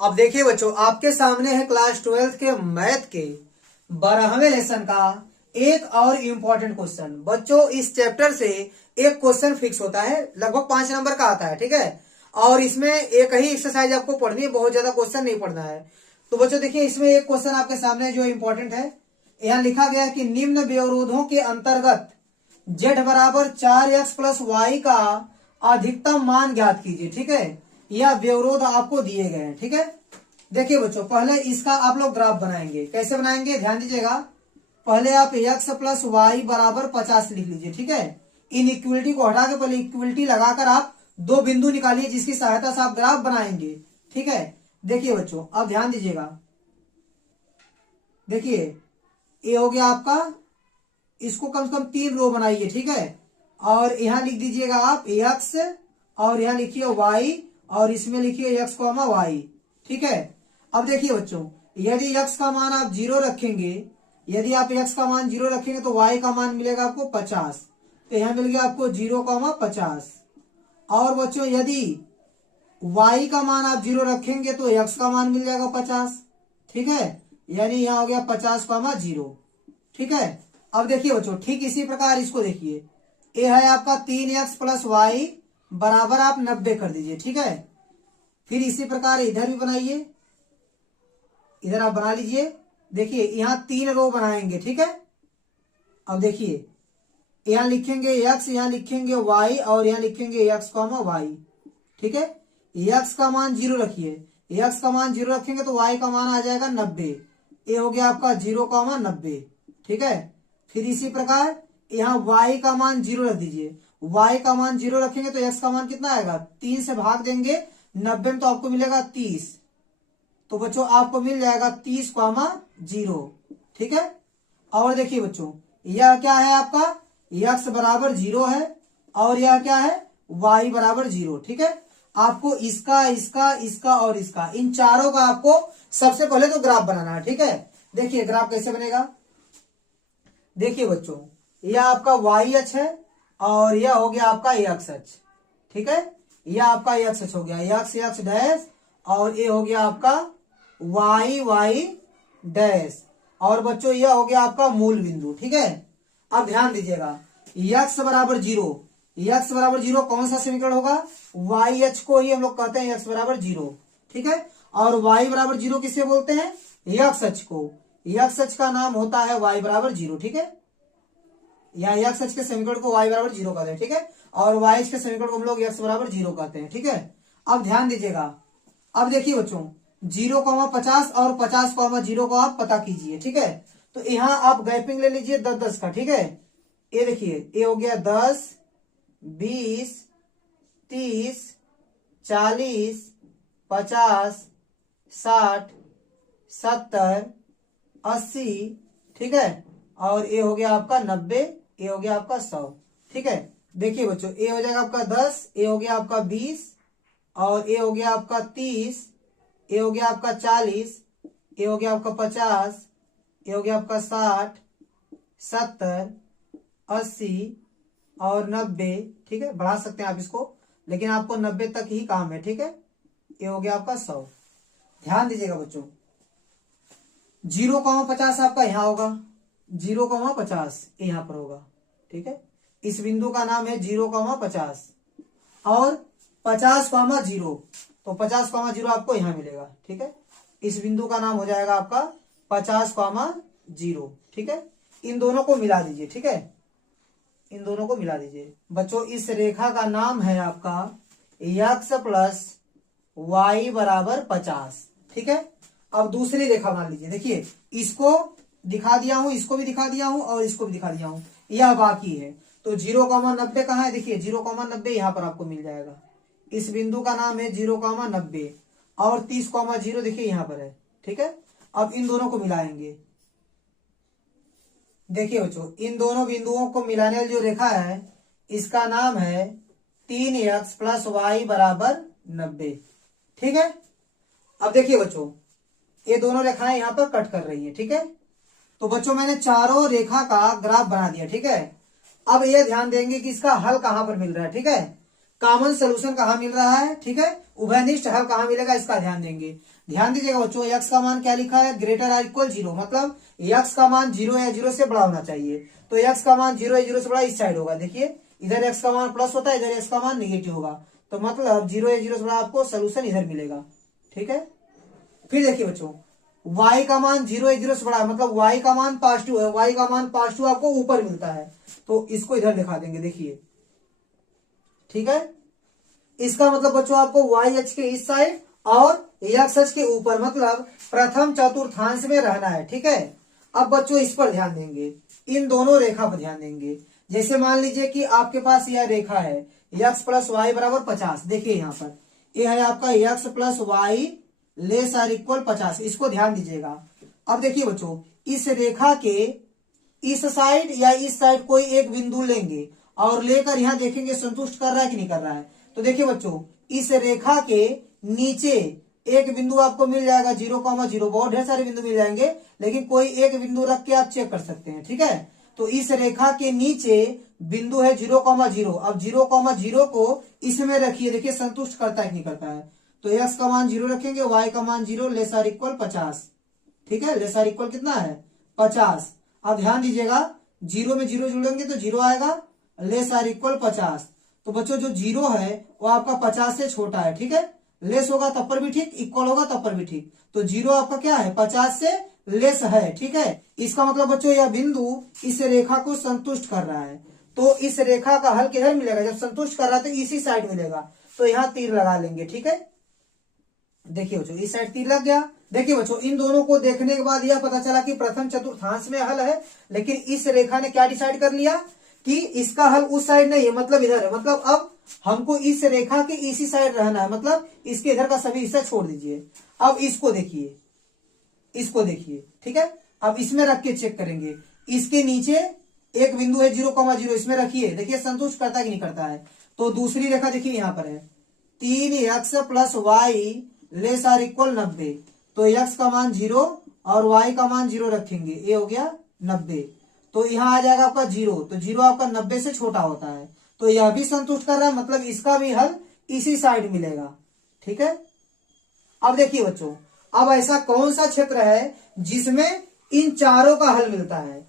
अब देखिए बच्चों, आपके सामने है क्लास 12th के मैथ के 12वें लेसन का एक और इम्पोर्टेंट क्वेश्चन। बच्चों इस चैप्टर से एक क्वेश्चन फिक्स होता है, लगभग 5 नंबर का आता है, ठीक है। और इसमें एक ही एक्सरसाइज आपको पढ़नी है, बहुत ज्यादा क्वेश्चन नहीं पढ़ना है। तो बच्चों देखिए, इसमें एक क्वेश्चन आपके सामने जो इम्पोर्टेंट है, यहाँ लिखा गया कि निम्न व्यवरोधों के अंतर्गत z बराबर 4x प्लस वाई का अधिकतम मान ज्ञात कीजिए, ठीक है। यह व्यवरोध आपको दिए गए हैं, ठीक है। देखिए बच्चों, पहले इसका आप लोग ग्राफ बनाएंगे। कैसे बनाएंगे, ध्यान दीजिएगा। पहले आप x प्लस वाई बराबर 50 लिख लीजिए, ठीक है। इन इक्वलिटी को हटा के पहले इक्वलिटी लगाकर आप दो बिंदु निकालिए, जिसकी सहायता से आप ग्राफ बनाएंगे, ठीक है। देखिए बच्चों, अब ध्यान दीजिएगा। देखिए, ये हो गया आपका, इसको कम से कम 3 रो बनाइए, ठीक है। और यहां लिख दीजिएगा आप x, और यहां लिखिए y, और इसमें लिखिए x कॉमा y, ठीक है। अब देखिए बच्चों, यदि x का मान आप 0 रखेंगे, यदि आप x का मान 0 रखेंगे तो y का मान मिलेगा आपको 50। तो यहां मिल गया आपको 0,50। और बच्चों यदि y का मान आप 0 रखेंगे तो x का मान मिल जाएगा 50, ठीक है। यानी यहां हो गया 50,0, ठीक है। अब देखिए बच्चों, ठीक इसी प्रकार इसको देखिए, ये है आपका 3x प्लस वाई बराबर आप 90 कर दीजिए, ठीक है। फिर इसी प्रकार इधर भी बनाइए, इधर आप बना लीजिए। देखिए यहां 3 रो बनाएंगे, ठीक है। अब देखिए, यहां लिखेंगे x, यहां लिखेंगे y, और यहां लिखेंगे x कॉमा वाई, ठीक है। x का मान 0 रखिए, x का मान 0 रखेंगे तो y का मान आ जाएगा 90। ये हो गया आपका 0,90, ठीक है। फिर इसी प्रकार यहाँ y का मान 0 रख दीजिए। y का मान 0 रखेंगे तो x का मान कितना आएगा, 3 से भाग देंगे 90 में तो आपको मिलेगा 30। तो बच्चों आपको मिल जाएगा 30,0, ठीक है। और देखिए बच्चों, यह क्या है आपका, x बराबर 0 है, और यह क्या है, y बराबर 0, ठीक है। आपको इसका इसका इसका और इसका, इन चारों का आपको सबसे पहले तो ग्राफ बनाना है, ठीक है। देखिए ग्राफ कैसे बनेगा। देखिए बच्चों, यह आपका y अक्ष है, और यह हो गया आपका x अक्ष, ठीक है। यह आपका x अक्ष हो गया, x डैश, और ये हो गया आपका y डैश, और बच्चों यह हो गया आपका मूल बिंदु, ठीक है। अब ध्यान दीजिएगा, x बराबर 0, x बराबर 0 कौन सा समीकरण होगा, y अक्ष को ही हम लोग कहते हैं x बराबर 0, ठीक है। और y बराबर 0 किसे बोलते हैं, x अक्ष को। x अक्ष का नाम होता है y बराबर 0, ठीक है। या x अक्ष के समीकरण को y बराबर 0 कहते हैं, ठीक है। और y अक्ष के समीकरण को हम लोग x बराबर 0 कहते हैं, ठीक है। अब ध्यान दीजिएगा। अब देखिए बच्चों, 0,50 और 50,0 को आप पता कीजिए, ठीक है। तो यहां आप गैपिंग ले लीजिए 10-10 का, ठीक है। ये देखिए, ये हो गया 10, 20, 30, 40, 50, 60, 70, 80, ठीक है। और ये हो गया आपका 90, ये हो गया आपका 100, ठीक है। देखिए बच्चों, ये हो जाएगा आपका 10, ये हो गया आपका 20, और ये हो गया आपका 30, ये हो गया आपका 40, ये हो गया आपका 50, ये हो गया आपका 60, 70, 80 और 90, ठीक है। बढ़ा सकते हैं आप इसको, लेकिन आपको 90 तक ही काम है, ठीक है। ये हो गया आपका 100। ध्यान दीजिएगा बच्चों, 0,50 आपका यहाँ होगा, 0,50 यहाँ पर होगा, ठीक है। इस बिंदु का नाम है 0,50, और 50,0, तो 50,0 आपको यहाँ मिलेगा, ठीक है। इस बिंदु का नाम हो जाएगा आपका 50,0, ठीक है। इन दोनों को मिला दीजिए, ठीक है। इन दोनों को मिला दीजिए बच्चों। इस रेखा का नाम है आपका x प्लस वाई बराबर 50, ठीक है। अब दूसरी रेखा मान लीजिए। देखिए, इसको दिखा दिया हूं, इसको भी दिखा दिया हूं, और इसको भी दिखा दिया हूं, यह बाकी है। तो 0,90 कहाँ है, देखिए 0,90 यहां पर आपको मिल जाएगा। इस बिंदु का नाम है 0,90, और 30,0 देखिए यहां पर है, ठीक है। अब इन दोनों को मिलाएंगे। देखिए बच्चों, इन दोनों बिंदुओं को मिलाने वाली जो रेखा है, इसका नाम है 3x प्लस वाई बराबर 90, ठीक है। अब देखिए बच्चों, ये दोनों रेखाएं यहां पर कट कर रही है, ठीक है। तो बच्चों मैंने चारों रेखा का ग्राफ बना दिया, ठीक है। अब ये ध्यान देंगे कि इसका हल कहां पर मिल रहा है, ठीक है। कॉमन सोल्यूशन कहां मिल रहा है, ठीक है, उभयनिष्ठ हल कहाँ मिलेगा इसका ध्यान देंगे। ध्यान दीजिएगा बच्चों, x का मान क्या लिखा है, ग्रेटर आर इक्वल 0, मतलब x का मान 0 या 0 से बड़ा होना चाहिए। तो x का मान 0 या 0 से बड़ा इस साइड होगा। देखिए इधर x का मान प्लस होता है, इधर x का मान नेगेटिव होगा, तो मतलब 0 या 0 से बड़ा आपको सोल्यूशन इधर मिलेगा। ठीक है, फिर देखिए बच्चों, y का मान 0 या 0 से बड़ा है, मतलब y का मान पॉजिटिव है, y का मान पॉजिटिव आपको ऊपर मिलता है, तो इसको इधर दिखा देंगे। देखिए ठीक है, इसका मतलब बच्चों आपको y अक्ष के इस साइड और x अक्ष के ऊपर, मतलब प्रथम चतुर्थांश में रहना है। ठीक है, अब बच्चों इस पर ध्यान देंगे, इन दोनों रेखा पर ध्यान देंगे। जैसे मान लीजिए कि आपके पास यह रेखा है x प्लस वाई बराबर 50। देखिए यहाँ पर यह है आपका x plus y less or equal 50, इसको ध्यान दीजिएगा। अब देखिए बच्चों, इस रेखा के इस साइड या इस साइड कोई एक बिंदु लेंगे और लेकर यहाँ देखेंगे संतुष्ट कर रहा है कि नहीं कर रहा है। तो देखिए बच्चों, इस रेखा के नीचे एक बिंदु आपको मिल जाएगा 0,0, बहुत ढेर सारे बिंदु मिल जाएंगे, लेकिन कोई एक बिंदु रख के आप चेक कर सकते हैं। ठीक है, तो इस रेखा के नीचे बिंदु है 0,0। अब 0,0 को इसमें रखिए, देखिए संतुष्ट करता है कि नहीं करता है। तो x का मान 0 रखेंगे, y का मान 0, लेस आर इक्वल 50। ठीक है, लेस आर इक्वल कितना है 50। अब ध्यान दीजिएगा, 0 में 0 जुड़ेंगे तो 0 आएगा, लेस आर इक्वल 50। तो बच्चों जो 0 है वो आपका 50 से छोटा है। ठीक है, लेस होगा तब पर भी ठीक, इक्वल होगा तब पर भी ठीक। तो 0 आपका क्या है 50 से लेस है। ठीक है, इसका मतलब बच्चों यह बिंदु इस रेखा को संतुष्ट कर रहा है। तो इस रेखा का हल किधर मिलेगा, जब संतुष्ट कर रहा है तो इसी साइड मिलेगा, तो यहाँ तीर लगा लेंगे। ठीक है, देखिए बच्चों इस साइड तीर लग गया। देखिए बच्चों, इन दोनों को देखने के बाद यह पता चला कि प्रथम चतुर्थांश में हल है, लेकिन इस रेखा ने क्या डिसाइड कर लिया कि इसका हल उस साइड नहीं है, मतलब इधर है। मतलब अब हमको इस रेखा के इसी साइड रहना है, मतलब इसके इधर का सभी हिस्सा छोड़ दीजिए। अब इसको देखिए, इसको देखिए। ठीक है, अब इसमें रख के चेक करेंगे, इसके नीचे एक बिंदु है 0,0, इसमें रखिए, देखिए संतुष्ट करता है कि नहीं करता है। तो दूसरी रेखा देखिए यहाँ पर है 3x plus y less or equal 90। तो x का मान 0 और y का मान 0 रखेंगे, ये हो गया 90। तो यहाँ आ जाएगा आपका 0, तो 0 आपका 90 से छोटा होता है, तो यह भी संतुष्ट कर रहा है, मतलब इसका भी हल इसी साइड मिलेगा। ठीक है, अब देखिए बच्चों, अब ऐसा कौन सा क्षेत्र है जिसमें इन चारों का हल मिलता है।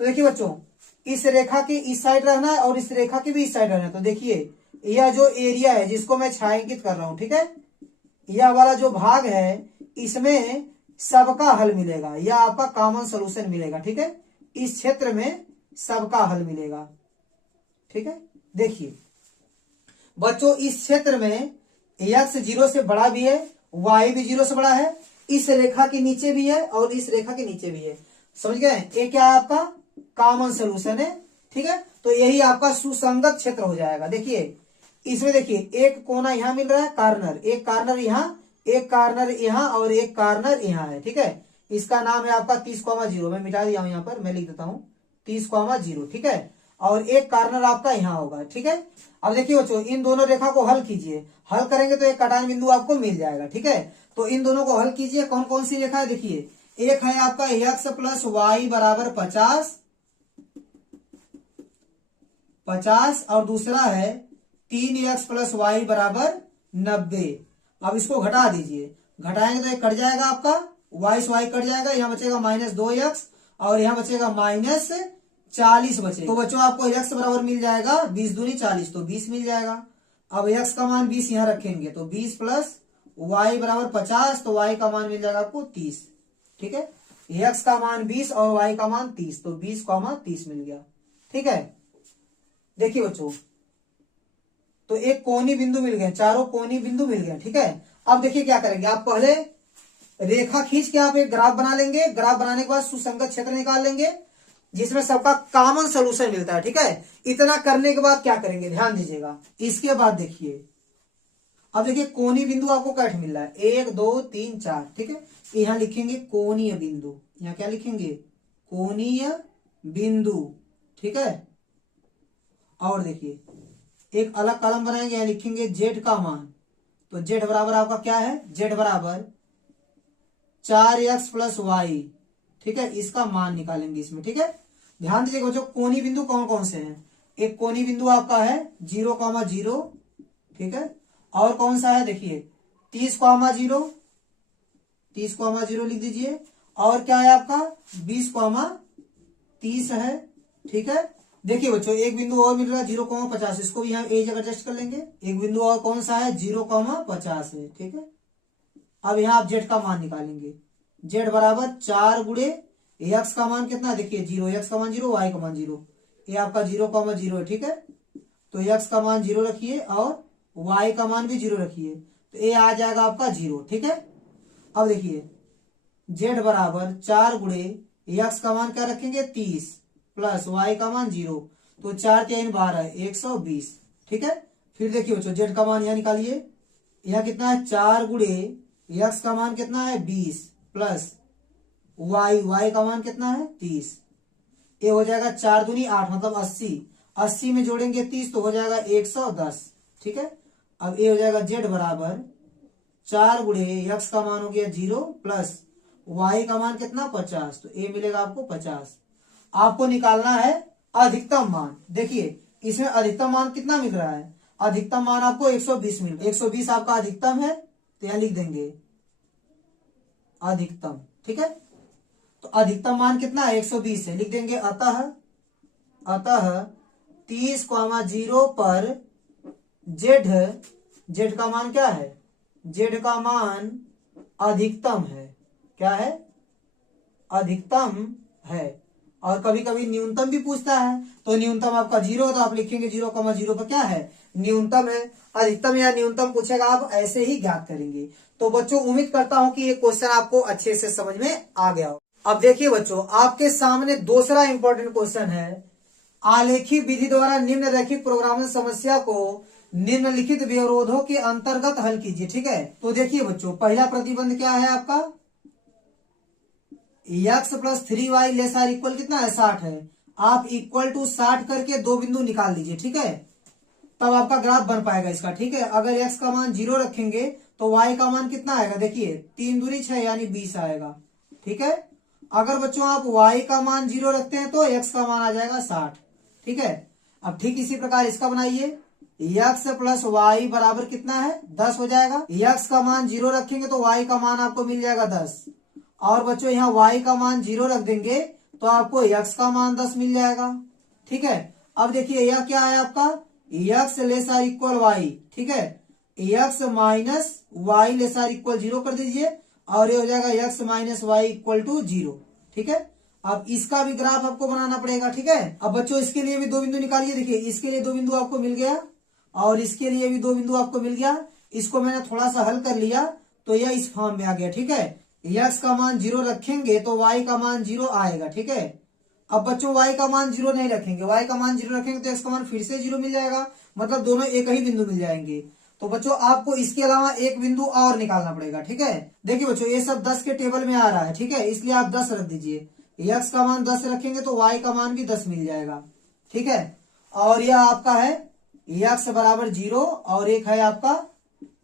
तो देखिए बच्चों, इस रेखा के इस साइड रहना है और इस रेखा के भी इस साइड रहना है। तो देखिए यह जो एरिया है जिसको मैं छायांकित कर रहा हूं, ठीक है, यह वाला जो भाग है इसमें सबका हल मिलेगा, यह आपका कॉमन सोल्यूशन मिलेगा। ठीक है, इस क्षेत्र में सबका हल मिलेगा। ठीक है, देखिए बच्चों, इस क्षेत्र में x 0 से बड़ा भी है, y भी 0 से बड़ा है, इस रेखा के नीचे भी है और इस रेखा के नीचे भी है। समझ गए, ये क्या है आपका कॉमन सोल्यूशन है। ठीक है, तो यही आपका सुसंगत क्षेत्र हो जाएगा। देखिए इसमें देखिए एक कोना यहाँ मिल रहा है, कार्नर, एक कार्नर यहाँ, एक कार्नर यहाँ और एक कार्नर यहाँ है। ठीक है, इसका नाम है आपका 30,0, मैं मिटा दिया हूं, यहाँ पर मैं लिख देता हूँ 30,0। ठीक है, और एक कार्नर आपका यहाँ होगा। ठीक है, अब देखिए बच्चों, इन दोनों रेखा को हल कीजिए, हल करेंगे तो एक कटान बिंदु आपको मिल जाएगा। ठीक है, तो इन दोनों को हल कीजिए। कौन कौन सी रेखा है देखिए, एक है आपका x प्लस वाई बराबर 50 और दूसरा है 3x प्लस वाई बराबर 90। अब इसको घटा दीजिए, घटाएंगे तो ये कट जाएगा आपका, y से y कट जाएगा, यहाँ बचेगा -2x और यहाँ बचेगा -40 बचेगा। तो बच्चों आपको x बराबर मिल जाएगा 20 दूनी 40, तो 20 मिल जाएगा। अब x का मान 20 यहाँ रखेंगे, तो 20 प्लस y बराबर 50, तो y का मान मिल जाएगा आपको 30। ठीक है, x का मान 20 और y का मान 30, तो 20,30 मिल गया। ठीक है, देखिए बच्चों, तो एक कोनी बिंदु मिल गए, चारों कोनी बिंदु मिल गए। ठीक है, अब देखिए क्या करेंगे, आप पहले रेखा खींच के आप एक ग्राफ बना लेंगे, ग्राफ बनाने के बाद सुसंगत क्षेत्र निकाल लेंगे जिसमें सबका कॉमन सोल्यूशन मिलता है। ठीक है, इतना करने के बाद क्या करेंगे, ध्यान दीजिएगा। इसके बाद देखिए, अब देखिए कोनी बिंदु आपको कैसे मिल रहा है, 1 2 3 4। ठीक है, यहां लिखेंगे कोणीय बिंदु, यहां क्या लिखेंगे कोणीय बिंदु। ठीक है, और देखिए एक अलग कॉलम बनाएंगे, यहां लिखेंगे z का मान। तो z बराबर आपका क्या है, z बराबर 4x प्लस वाई। ठीक है, इसका मान निकालेंगे इसमें। ठीक है, ध्यान दीजिएगा बच्चों, कोनी बिंदु कौन कौन से हैं, एक कोनी बिंदु आपका है 0,0। ठीक है, और कौन सा है देखिए 30,0, 30,0 लिख दीजिए। और क्या है आपका 20,30 है। ठीक है, देखिए बच्चों एक बिंदु और मिल रहा है 0,50, इसको भी यहाँ ए जगह एडजस्ट कर लेंगे। एक बिंदु और कौन सा है 0,50 है। ठीक है, अब यहाँ आप जेड का मान निकालेंगे। जेड बराबर 4 गुणे एक्स का मान कितना है, देखिए 0, एक्स का मान 0, वाई का मान 0, ये आपका 0,0 है। ठीक है, तो एक्स का मान 0 रखिए और वाई का मान भी 0 रखिए, तो ये आ जाएगा आपका 0। ठीक है, अब देखिए जेड बराबर 4 गुणे एक्स का मान क्या रखेंगे 30 प्लस वाई का मान 0, तो 4 3 12 120। ठीक है, फिर देखिए बच्चों जेड का मान यहाँ निकालिए। यहाँ कितना है 4 गुणे एक्स का मान कितना है 20 प्लस वाई का मान कितना है 30, ये हो जाएगा 4 दूनी 8 मतलब 80, 80 में जोड़ेंगे 30 तो हो जाएगा 110। ठीक है, अब ये हो जाएगा जेड बराबर 4 गुणे एक्स का मान हो गया 0 प्लस वाई का मान कितना 50, तो ये मिलेगा आपको 50। आपको निकालना है अधिकतम मान। देखिए इसमें अधिकतम मान कितना मिल रहा है, अधिकतम मान आपको 120 मिल रहा है। 120 आपका अधिकतम है, तो यहां लिख देंगे अधिकतम। ठीक है, तो अधिकतम मान कितना है 120 है, लिख देंगे अतः 30,0 पर जेड का मान क्या है, जेड का मान अधिकतम है। क्या है, अधिकतम है। और कभी कभी न्यूनतम भी पूछता है, तो न्यूनतम आपका 0 तो आप लिखेंगे 0,0 पर क्या है न्यूनतम है। अधिकतम या न्यूनतम पूछेगा आप ऐसे ही ज्ञात करेंगे। तो बच्चों उम्मीद करता हूं कि ये क्वेश्चन आपको अच्छे से समझ में आ गया हो। अब देखिए बच्चों आपके सामने दूसरा इंपॉर्टेंट क्वेश्चन है, आलेखी विधि द्वारा निम्न रैखिक प्रोग्रामिंग समस्या को निम्नलिखित विरोधों के अंतर्गत हल कीजिए। ठीक है, तो देखिए बच्चों पहला प्रतिबंध क्या है आपका, x plus 3y less or equal कितना है 60 है। आप इक्वल टू 60 करके दो बिंदु निकाल लीजिए। ठीक है, तब आपका ग्राफ बन पाएगा इसका। ठीक है, अगर x का मान 0 रखेंगे तो y का मान कितना आएगा, देखिए 3 दूनी 6 यानी 20 आएगा। ठीक है, अगर बच्चों आप y का मान 0 रखते हैं तो x का मान आ जाएगा 60। ठीक है, अब ठीक इसी प्रकार इसका बनाइए, x प्लस वाई बराबर कितना है 10 हो जाएगा। x का मान 0 रखेंगे तो y का मान आपको मिल जाएगा 10, और बच्चों यहाँ y का मान 0 रख देंगे तो आपको x का मान 10 मिल जाएगा। ठीक है, अब देखिए यह क्या है आपका x less or equal y। ठीक है, x minus y less or equal 0 कर दीजिए और ये हो जाएगा x minus y equal to 0। ठीक है, अब इसका भी ग्राफ आपको बनाना पड़ेगा। ठीक है, अब बच्चों इसके लिए भी दो बिंदु निकालिए। देखिए इसके लिए दो बिंदु आपको मिल गया और इसके लिए भी दो बिंदु आपको मिल गया। इसको मैंने थोड़ा सा हल कर लिया तो यह इस फॉर्म में आ गया। ठीक है, x का मान 0 रखेंगे तो y का मान 0 आएगा। ठीक है, अब बच्चों y का मान 0 नहीं रखेंगे, y का मान 0 रखेंगे तो x का मान फिर से 0 मिल जाएगा, मतलब दोनों एक ही बिंदु मिल जाएंगे। तो बच्चों आपको इसके अलावा एक बिंदु और निकालना पड़ेगा। ठीक है, देखिए बच्चों ये सब 10 के टेबल में आ रहा है। ठीक है, इसलिए आप 10 रख दीजिए, x का मान 10 रखेंगे तो y का मान भी 10 मिल जाएगा। ठीक है, और यह आपका है x बराबर 0 और एक है आपका,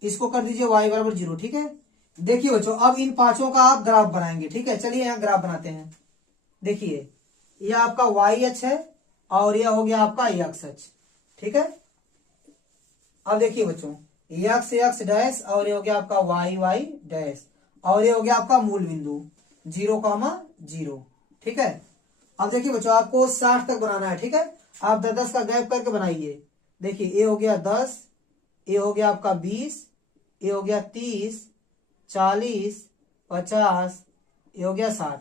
इसको कर दीजिए y बराबर 0। ठीक है, देखिए बच्चों अब इन पांचों का आप ग्राफ बनाएंगे। ठीक है, चलिए यहाँ ग्राफ बनाते हैं। देखिए यह आपका y अक्ष है और यह हो गया आपका x अक्ष। ठीक है, अब देखिए बच्चों x डैश और ये हो गया आपका y डैश और ये हो गया आपका मूल बिंदु 0,0। ठीक है, अब देखिए बच्चों आपको 60 तक बनाना है। ठीक है, आप 10 का गैप करके बनाइए। देखिए ये हो गया 10, ये हो गया आपका 20, ये हो गया 30, 40, 50, ये हो गया 60।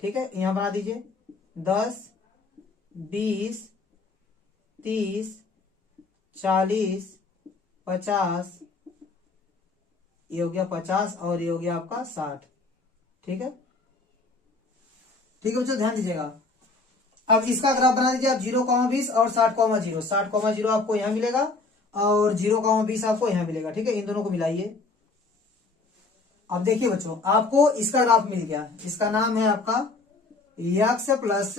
ठीक है, यहां बना दीजिए 10, 20, 30, 40, 50, ये हो गया 50 और ये हो गया आपका 60। ठीक है, ठीक है बच्चों ध्यान दीजिएगा। अब इसका ग्राफ बना दीजिए आप 0,20 और 60,0। 60,0 आपको यहां मिलेगा और 0,20 आपको यहां मिलेगा। ठीक है, इन दोनों को मिलाइए। अब देखिए बच्चों आपको इसका ग्राफ मिल गया, इसका नाम है आपका x प्लस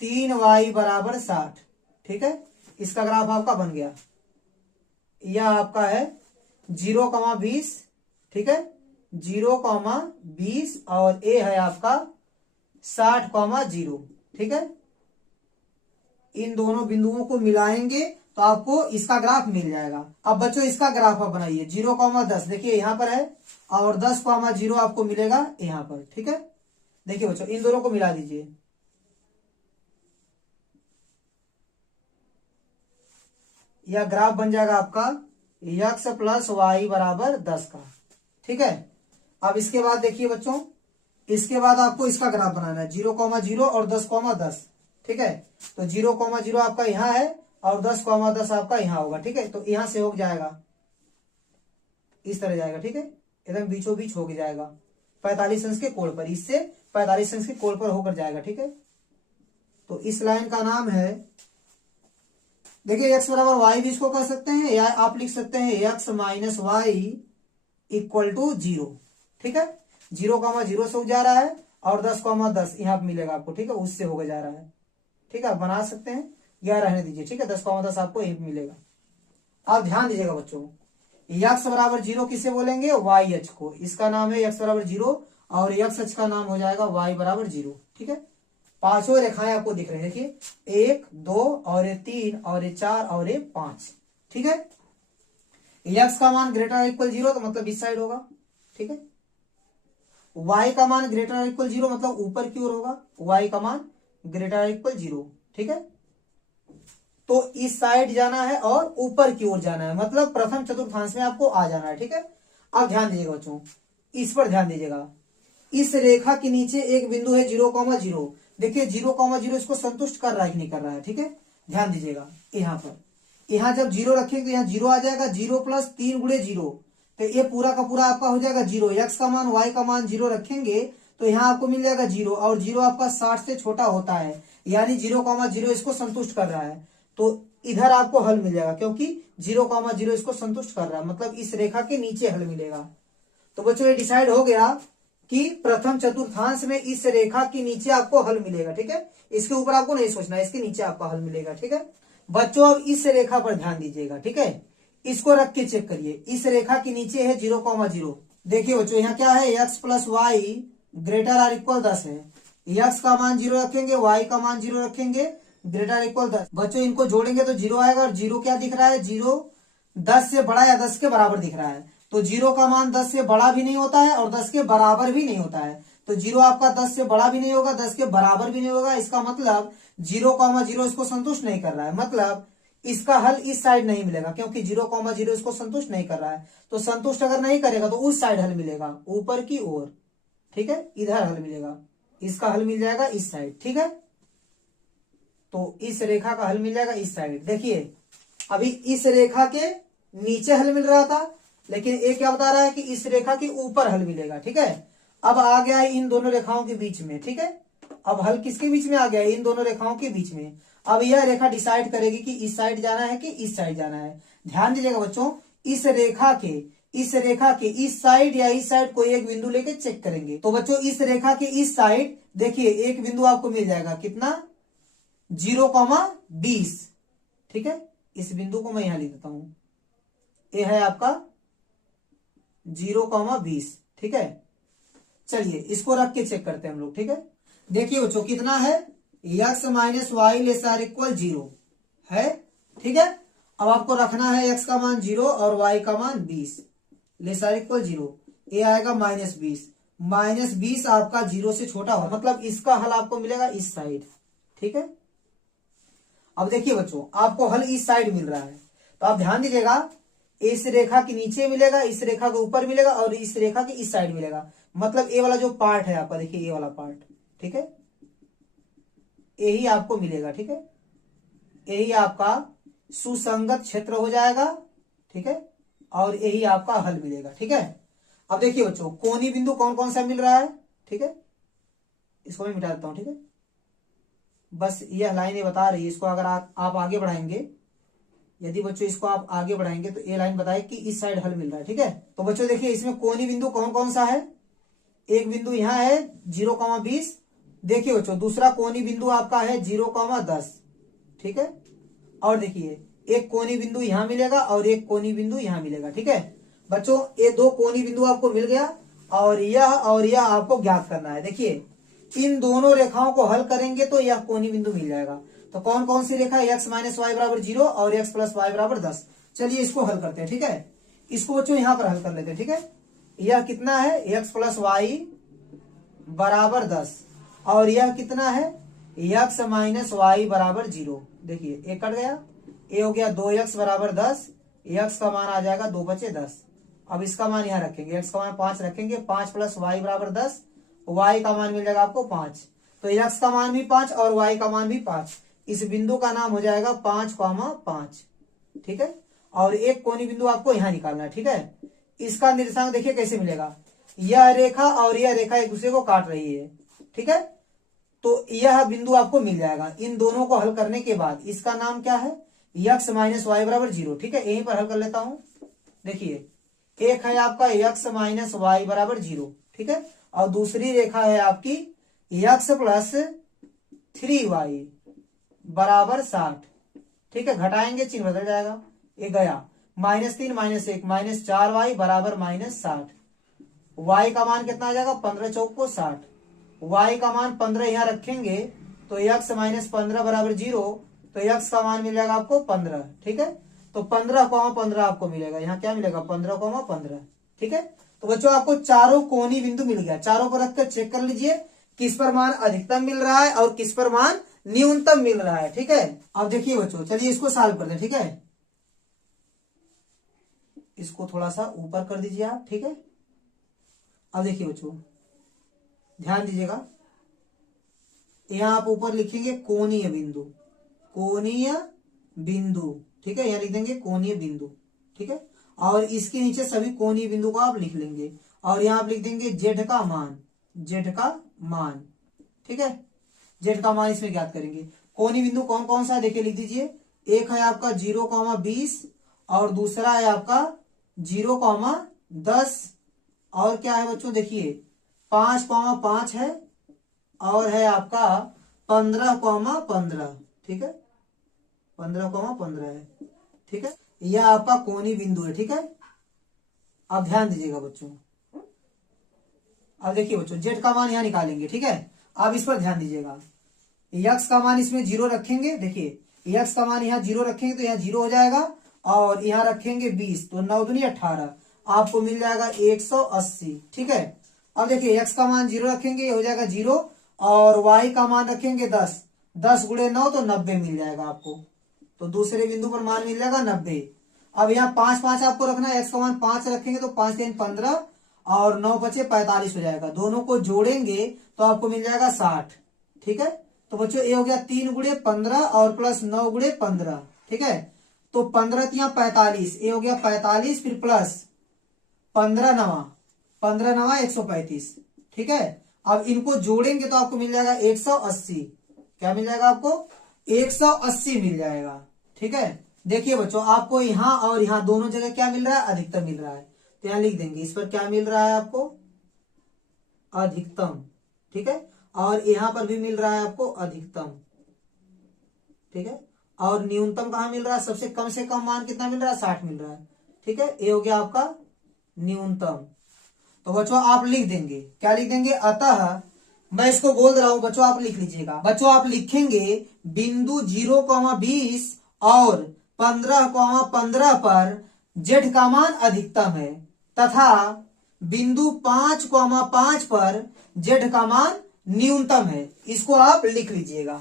3y बराबर 60। ठीक है, इसका ग्राफ आपका बन गया। यह आपका है 0,20। ठीक है, 0,20 और a है आपका 60,0। ठीक है, इन दोनों बिंदुओं को मिलाएंगे तो आपको इसका ग्राफ मिल जाएगा। अब बच्चों इसका ग्राफ आप बनाइए 0,10 देखिए यहाँ पर है और 10,0 आपको मिलेगा यहाँ पर। ठीक है, देखिए बच्चों इन दोनों को मिला दीजिए। यह ग्राफ बन जाएगा आपका x प्लस वाई बराबर 10 का। ठीक है, अब इसके बाद देखिए बच्चों, इसके बाद आपको इसका ग्राफ बनाना है 0,0 और 10,10। ठीक है, तो 0,0 आपका यहाँ है और 10,10 आपका यहाँ होगा। ठीक है, तो यहाँ से हो जाएगा इस तरह जाएगा। ठीक है, एकदम बीचों बीच हो जाएगा 45 अंश के कोण पर, इससे 45 अंश के कोण पर होकर जाएगा। ठीक है, तो इस लाइन का नाम है, देखिए x बराबर वाई भी इसको कर सकते हैं या आप लिख सकते हैं x minus y equal to 0। ठीक है, 0,0 से हो जा रहा है और 10,10 यहाँ पे मिलेगा आपको। ठीक है, उससे होकर जा रहा है। ठीक है, आप बना सकते हैं या रहने दीजिए। ठीक है, 10,10 आपको यहीं पे मिलेगा। आप ध्यान दीजिएगा बच्चों, x बराबर 0 किसे बोलेंगे, वाई अक्ष को। इसका नाम है x बराबर 0 और x अक्ष का नाम हो जाएगा y बराबर 0। ठीक है, पांचों रेखाएं आपको दिख रही है। देखिए 1 2 और ये 3 और ये 4 और ये 5। ठीक है, x का मान ग्रेटर इक्वल 0 तो मतलब इस साइड होगा। ठीक है, y का मान ग्रेटर इक्वल 0 मतलब ऊपर की ओर होगा, y का मान ग्रेटर इक्वल 0। ठीक है, तो इस साइड जाना है और ऊपर की ओर जाना है, मतलब प्रथम चतुर्थांश में आपको आ जाना है। ठीक है, अब ध्यान दीजिएगा बच्चों, इस पर ध्यान दीजिएगा। इस रेखा के नीचे एक बिंदु है 0,0। देखिए 0,0 इसको संतुष्ट कर रहा है कि नहीं कर रहा है। ठीक है, ध्यान दीजिएगा यहाँ पर, यहाँ जब 0 रखेंगे तो यहाँ 0 आ जाएगा, 0 प्लस 3 गुणे 0, तो ये पूरा का पूरा आपका हो जाएगा 0। x का मान y का मान 0 रखेंगे तो यहाँ आपको मिल जाएगा 0 और 0 आपका 60 से छोटा होता है, यानी 0,0 इसको संतुष्ट कर रहा है। तो इधर आपको हल मिल जाएगा क्योंकि 0,0 इसको संतुष्ट कर रहा है, मतलब इस रेखा के नीचे हल मिलेगा। तो बच्चों ये डिसाइड हो गया कि प्रथम चतुर्थांश में इस रेखा के नीचे आपको हल मिलेगा। ठीक है, इसके ऊपर आपको नहीं सोचना, इसके नीचे आपका हल मिलेगा। ठीक है बच्चों, अब इस रेखा पर ध्यान दीजिएगा। ठीक है, इसको रख के चेक करिए, इस रेखा के नीचे है 0,0। देखिए बच्चों यहाँ क्या है, x plus y greater or equal 10 है। x का मान 0 रखेंगे, y का मान 0 रखेंगे, ग्रेटर इक्वल 10। बच्चों इनको जोड़ेंगे तो 0 आएगा और 0 क्या दिख रहा है, 0 10 से बड़ा या 10 के बराबर दिख रहा है। तो 0 का मान 10 से बड़ा भी नहीं होता है और 10 के बराबर भी नहीं होता है। तो 0 आपका 10 से बड़ा भी नहीं होगा, 10 के बराबर भी नहीं होगा। इसका मतलब 0,0 इसको संतुष्ट नहीं कर रहा है, मतलब इसका हल इस साइड नहीं मिलेगा क्योंकि 0,0 इसको संतुष्ट नहीं कर रहा है। तो संतुष्ट अगर नहीं करेगा तो उस साइड हल मिलेगा, ऊपर की ओर। ठीक है, इधर हल मिलेगा, इसका हल मिल जाएगा इस साइड। ठीक है, तो इस रेखा का हल मिल जाएगा इस साइड। देखिए अभी इस रेखा के नीचे हल मिल रहा था, लेकिन ये क्या बता रहा है कि इस रेखा के ऊपर हल मिलेगा। ठीक है, अब आ गया है इन दोनों रेखाओं के बीच में। ठीक है, अब हल किसके बीच में आ गया है, इन दोनों रेखाओं के बीच में। अब यह रेखा डिसाइड करेगी कि इस साइड जाना है कि इस साइड जाना है। ध्यान दीजिएगा बच्चों, इस रेखा के इस साइड या इस साइड कोई एक बिंदु लेके चेक करेंगे। तो बच्चों इस रेखा के इस साइड देखिए एक बिंदु आपको मिल जाएगा, कितना, 0,20। ठीक है, इस बिंदु को मैं यहां लिख देता हूं, ये है आपका 0,20। ठीक है, चलिए इसको रख के चेक करते हैं हम लोग। ठीक है, देखिए बच्चों कितना है, x minus y less or equal 0 है। ठीक है, अब आपको रखना है x का मान 0 और y का मान 20 लेस आर इक्वल 0। ये आएगा -20, -20 आपका 0 से छोटा हो, मतलब इसका हल आपको मिलेगा इस साइड। ठीक है, अब देखिए बच्चों आपको हल इस साइड मिल रहा है, तो आप ध्यान दीजिएगा, इस रेखा के नीचे मिलेगा, इस रेखा के ऊपर मिलेगा और इस रेखा के इस साइड मिलेगा, मतलब ये वाला जो पार्ट है आपका, देखिए ये वाला पार्ट। ठीक है, यही आपको मिलेगा। ठीक है, यही आपका सुसंगत क्षेत्र हो जाएगा। ठीक है, और यही आपका हल मिलेगा। ठीक है, अब देखिए बच्चों कोनी बिंदु कौन कौन सा मिल रहा है। ठीक है, इसको मैं मिटा देता हूं। ठीक है, बस यह लाइन ये बता रही है, इसको अगर आप आगे बढ़ाएंगे, यदि बच्चों इसको आप आगे बढ़ाएंगे तो ये लाइन बताए कि इस साइड हल मिल रहा है। ठीक है, तो बच्चों देखिए इसमें कोनी बिंदु कौन कौन सा है, एक बिंदु यहाँ है 0,20। देखिए बच्चों दूसरा कोनी बिंदु आपका है 0,10। ठीक है, और देखिए एक कोनी बिंदु यहां मिलेगा और एक कोनी बिंदु यहां मिलेगा। ठीक है बच्चों, ये दो कोनी बिंदु आपको मिल गया और यह आपको ज्ञात करना है। देखिए इन दोनों रेखाओं को हल करेंगे तो यह कोनी बिंदु मिल जाएगा। तो कौन कौन सी रेखा है, x माइनस वाई बराबर 0 और x प्लस वाई बराबर 10। चलिए इसको हल करते हैं, ठीक है। इसको बच्चों यहां पर हल कर लेते हैं, ठीक है। यह कितना है, x प्लस वाई बराबर 10 और यह कितना है, x माइनस वाई बराबर 0। देखिए एक कट गया, ये हो गया 2x बराबर 10, x का मान आ जाएगा 2 बचे 10। अब इसका मान यहाँ रखेंगे, x का मान 5 रखेंगे, 5 प्लस वाई बराबर 10, y का मान मिल जाएगा आपको 5। तो x का मान भी 5 और y का मान भी 5। इस बिंदु का नाम हो जाएगा 5,5, ठीक है। और एक कोनी बिंदु आपको यहाँ निकालना है, ठीक है। इसका निर्देशांक देखिए कैसे मिलेगा, यह रेखा और यह रेखा एक दूसरे को काट रही है, ठीक है। तो यह बिंदु आपको मिल जाएगा। इन दोनों को हल करने के बाद इसका नाम क्या है, x माइनस वाई बराबर 0, ठीक है। यहीं पर हल कर लेता हूं। देखिए एक है आपका x माइनस वाई बराबर 0, ठीक है। और दूसरी रेखा है आपकी x प्लस 3y बराबर 60, ठीक है। घटाएंगे चिन्ह बदल जाएगा, ये गया, -3 -1 -4y बराबर -60। y का मान कितना आ जाएगा, 15 चौक को 60। y का मान 15 यहाँ रखेंगे तो x माइनस 15 बराबर 0, तो x का मान मिल जाएगा आपको 15, ठीक है। तो 15,15 आपको मिलेगा, यहाँ क्या मिलेगा 15,15, ठीक है। तो बच्चों आपको चारों कोनी बिंदु मिल गया, चारों को रखकर चेक कर लीजिए किस पर मान अधिकतम मिल रहा है और किस पर मान न्यूनतम मिल रहा है, ठीक है। अब देखिए बच्चों, चलिए इसको सॉल्व करते हैं, ठीक है। इसको थोड़ा सा ऊपर कर दीजिए आप, ठीक है। अब देखिए बच्चों ध्यान दीजिएगा, यहां आप ऊपर लिखेंगे कोणीय बिंदु, कोणीय बिंदु, ठीक है। यहां लिख देंगे कोणीय बिंदु, ठीक है। और इसके नीचे सभी कोणीय बिंदु को आप लिख लेंगे और यहां आप लिख देंगे z का मान, z का मान, ठीक है। z का मान इसमें ज्ञात करेंगे। कोणीय बिंदु कौन कौन सा है देखिए, लिख दीजिए। एक है आपका 0,20 और दूसरा है आपका 0,10 और क्या है बच्चों देखिए 5,5 है और है आपका 15,15, ठीक है। 15,15 है, ठीक है। यह आपका कोणीय बिंदु है, ठीक है। अब ध्यान दीजिएगा बच्चों, अब देखिए बच्चों z का मान यहां निकालेंगे, ठीक है। अब इस पर ध्यान दीजिएगा, x का मान इसमें 0 रखेंगे। देखिए x का मान यहाँ 0 रखेंगे तो यहाँ 0 हो जाएगा और यहाँ रखेंगे 20 तो 9 दूनी 18, आपको मिल जाएगा 180, ठीक है। अब देखिए x का मान 0 रखेंगे, हो जाएगा 0 और y का मान रखेंगे 10, 10 गुणे 9 तो 90 मिल जाएगा आपको। तो दूसरे बिंदु पर मान मिल जाएगा 90। अब यहाँ 5,5 आपको रखना है, x का मान 5 रखेंगे तो 5 3 15 और 9 बचे 45 हो जाएगा। दोनों को जोड़ेंगे तो आपको मिल जाएगा 60, ठीक है। तो बच्चों ये हो गया 3 गुणे 15 और प्लस 9 गुणे 15, ठीक है। तो 15 यहाँ 45, ये हो गया 45 फिर प्लस 15 नवा 135, ठीक है। अब इनको जोड़ेंगे तो आपको मिल जाएगा 180, क्या मिल जाएगा आपको 180 मिल जाएगा, ठीक है। देखिए बच्चों आपको यहाँ और यहाँ दोनों जगह क्या मिल रहा है, अधिकतम मिल रहा है। तो यहाँ लिख देंगे इस पर क्या मिल रहा है आपको, अधिकतम, ठीक है। और यहाँ पर भी मिल रहा है आपको अधिकतम, ठीक है। और न्यूनतम कहाँ मिल रहा है, सबसे कम से कम मान कितना मिल रहा है 60 मिल रहा है, ठीक है। ये हो गया आपका न्यूनतम। तो बच्चों आप लिख देंगे, क्या लिख देंगे, अतः मैं इसको बोल रहा हूं बच्चों आप लिख लीजिएगा। बच्चों आप लिखेंगे बिंदु 0,20 और 15,15 पर z का मान अधिकतम है तथा बिंदु 5,5 पर z का मान न्यूनतम है। इसको आप लिख लीजिएगा।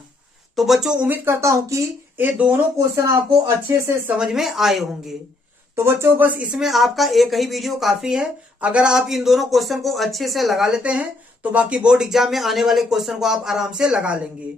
तो बच्चों उम्मीद करता हूं कि ये दोनों क्वेश्चन आपको अच्छे से समझ में आए होंगे। तो बच्चों बस इसमें आपका एक ही वीडियो काफी है। अगर आप इन दोनों क्वेश्चन को अच्छे से लगा लेते हैं तो बाकी बोर्ड एग्जाम में आने वाले क्वेश्चन को आप आराम से लगा लेंगे।